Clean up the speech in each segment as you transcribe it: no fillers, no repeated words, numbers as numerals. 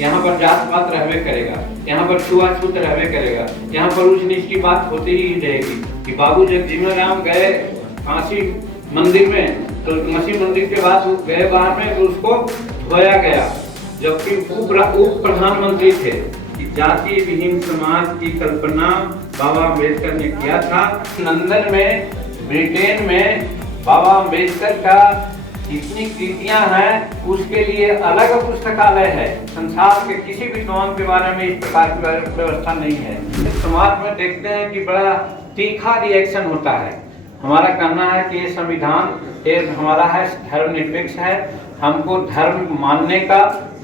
यहाँ पर जात पात रहबे करेगा, यहाँ पर छुआछूत रहबे करेगा, यहाँ पर ऊंच नीच की बात होती ही रहेगी। कि बाबू जगजीवन राम गए काशी मंदिर में, तो काशी मंदिर के बाद गए बाहर में तो उसको धोया गया, जबकि उप प्रधानमंत्री थे। कि जाति विहीन समाज की कल्पना बाबा अम्बेडकर ने किया था। लंदन में, ब्रिटेन में बाबा अम्बेडकर का जितनी कृतियां हैं उसके लिए अलग पुस्तकालय है। संसार के किसी विद्वान के बारे में इस प्रकार की व्यवस्था नहीं है। समाज में देखते हैं कि बड़ा तीखा रिएक्शन होता है। हमारा कहना है कि ये संविधान एक हमारा है, धर्मनिरपेक्ष है, हमको धर्म मानने का,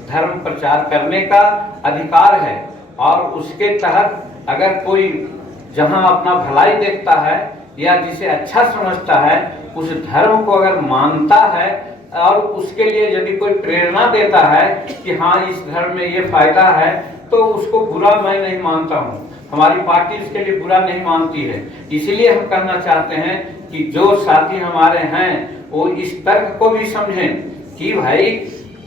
धर्म प्रचार करने का अधिकार है। और उसके तहत अगर कोई जहां अपना भलाई देखता है या जिसे अच्छा समझता है, उस धर्म को अगर मानता है और उसके लिए यदि कोई प्रेरणा देता है कि हाँ इस धर्म में ये फायदा है, तो उसको बुरा मैं नहीं मानता हूँ। हमारी पार्टी इसके लिए बुरा नहीं मानती है। इसीलिए हम कहना चाहते हैं कि जो साथी हमारे हैं वो इस तर्क को भी समझें कि भाई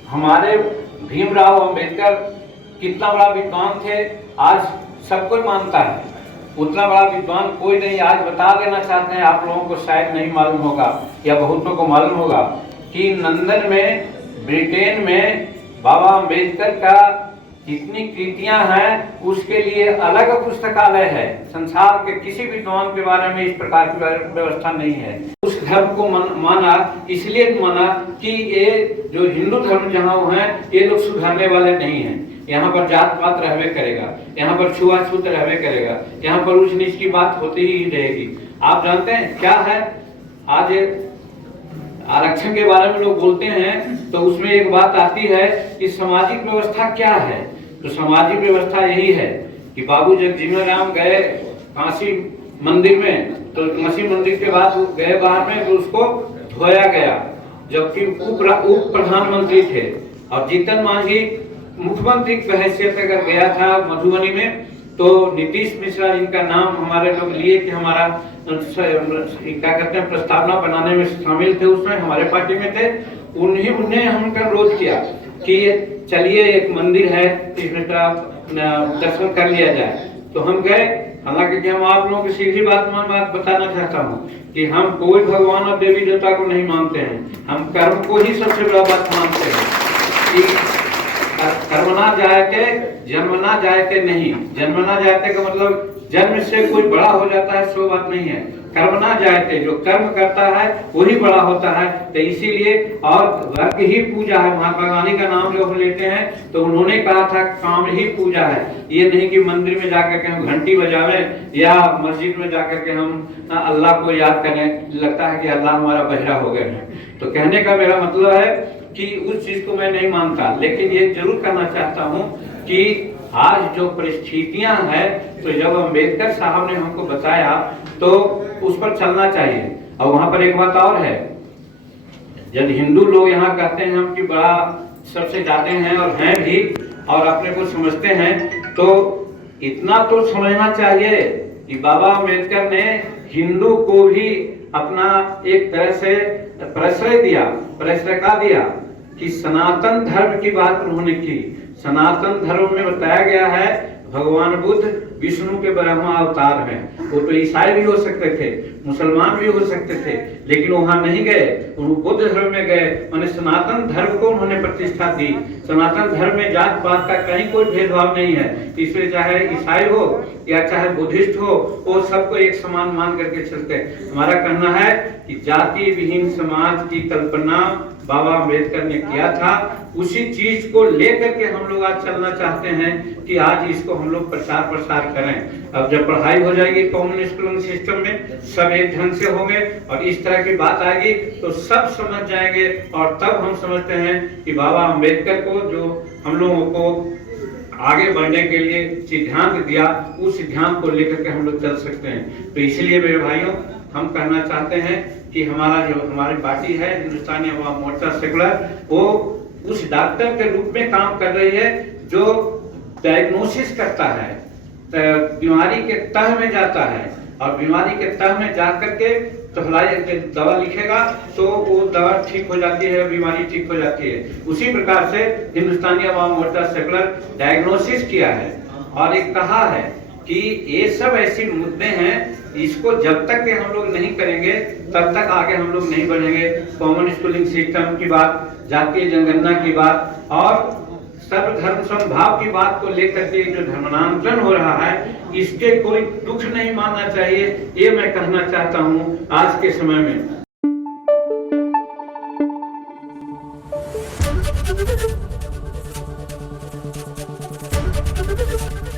हमारे भीमराव अंबेडकर कितना बड़ा विद्वान थे, आज सब कोई मानता है। उतना बड़ा विद्वान कोई नहीं। आज बता देना चाहते हैं, आप लोगों को शायद नहीं मालूम होगा या बहुतों को मालूम होगा कि लंदन में, ब्रिटेन में बाबा अम्बेडकर का जितनी कृतियां हैं उसके लिए अलग पुस्तकालय है। संसार के किसी विद्वान के बारे में इस प्रकार की व्यवस्था नहीं है। उस धर्म को माना, इसलिए माना कि ये जो हिंदू धर्म जहाँ हैं ये लोग सुधरने वाले नहीं हैं। यहाँ पर जात पात रहबे करेगा, यहाँ पर छुआछूत रहबे करेगा, यहाँ पर ऊंच नीच की बात होती ही रहेगी। आप जानते हैं क्या है, आज आरक्षण के बारे में लोग बोलते हैं तो उसमें एक बात आती है कि सामाजिक व्यवस्था क्या है। तो सामाजिक व्यवस्था यही है कि बाबू जगजीवन राम गए काशी मंदिर में, तो काशी मंदिर के बाद गए बाहर में तो उसको धोया गया, जबकि उप प्रधानमंत्री थे। और जीतन मांझी मुख्यमंत्री की हैसियत अगर गया था मधुबनी में, तो नीतीश मिश्रा जिनका नाम हमारे लोग लिए कि हमारा क्या कहते हैं प्रस्तावना बनाने में शामिल थे, उसमें हमारे पार्टी में थे, उन्हें हमका विरोध किया कि चलिए एक मंदिर है इसमें दर्शन कर लिया जाए। तो हम गए। हालांकि हम आप लोगों की सीधी बात बताना चाहता हूँ कि हम कोई भगवान और देवी देवता को नहीं मानते हैं, हम कर्म को ही सबसे बड़ा बात मानते हैं कि कर्मना जायते जन्मना जायते नहीं। जन्मना जायते का मतलब जन्म से कोई बड़ा हो जाता है, सो बात नहीं है। कर्मना जायते, जो कर्म करता है वही बड़ा होता है। तो इसीलिए और वर्ग ही पूजा है। महात्मा गांधी का नाम जो हम लेते हैं तो उन्होंने कहा था काम ही पूजा है। ये नहीं कि मंदिर में जाकर के हम घंटी बजावें या मस्जिद में जाकर के हम अल्लाह को याद करें, लगता है कि अल्लाह हमारा बहरा हो गए हैं। तो कहने का मेरा मतलब है कि उस चीज को मैं नहीं मानता, लेकिन ये जरूर कहना चाहता हूँ कि आज जो परिस्थितियां हैं, तो जब अम्बेडकर साहब ने हमको बताया तो उस पर चलना चाहिए। और वहां पर एक बात और है, जब हिंदू लोग यहाँ कहते हैं हम कि बड़ा सबसे जाते हैं और हैं भी और अपने को समझते हैं, तो इतना तो समझना चाहिए कि बाबा अम्बेडकर ने हिंदू को भी अपना एक तरह से प्रश्रय दिया कि सनातन धर्म की बात उन्होंने की। सनातन धर्म में बताया गया है भगवान बुद्ध विष्णु के ब्रह्मा अवतार हैं। वो तो ईसाई भी हो सकते थे, मुसलमान भी हो सकते थे, लेकिन वहां नहीं गए, वो बुद्ध धर्म में गए। मैंने सनातन धर्म को उन्होंने प्रतिष्ठा दी। सनातन धर्म में जात पात का कहीं कोई भेदभाव नहीं है, इसलिए चाहे ईसाई हो या चाहे बुद्धिस्ट हो, वो सबको एक समान मान करके चलते हैं। हमारा कहना है कि जाति विहीन समाज की कल्पना बाबा अम्बेडकर ने किया था। उसी चीज को लेकर के हम लोग आज चलना चाहते हैं कि आज इसको हम लोग प्रचार प्रसार करें। अब जब पढ़ाई हो जाएगी कम्युनिस्ट सिस्टम में, सब एक ढंग से होंगे और इस तरह की बात आएगी तो सब समझ जाएंगे। और तब हम समझते हैं कि बाबा अम्बेडकर को जो हम लोगों को आगे बढ़ने के लिए सिद्धांत दिया, उस सिद्धांत को लेकर के हम लोग चल सकते हैं। तो इसलिए मेरे भाइयों, हम कहना चाहते हैं कि हमारा जो हमारी पार्टी है हिंदुस्तानी अवाम मोर्चा सेकुलर, वो उस डॉक्टर के रूप में काम कर रही है जो डायग्नोसिस करता है, बीमारी के तह में जाता है और बीमारी के तह में जाकर के सप्लाई दवा लिखेगा तो वो दवा ठीक हो जाती है, बीमारी ठीक हो जाती है। उसी प्रकार से हिंदुस्तानी अवाम मोर्चा सेकुलर डायग्नोसिस किया है और एक कहा है कि ये सब ऐसे मुद्दे हैं, इसको जब तक के हम लोग नहीं करेंगे तब तक आगे हम लोग नहीं बढ़ेंगे। कॉमन स्कूलिंग सिस्टम की बात, जातीय जनगणना की बात और सर्वधर्म समभाव की बात को लेकर के जो धर्मांतरण हो रहा है, इसके कोई दुख नहीं मानना चाहिए, ये मैं कहना चाहता हूँ आज के समय में।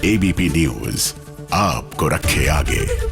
एबीपी न्यूज आपको रखे आगे।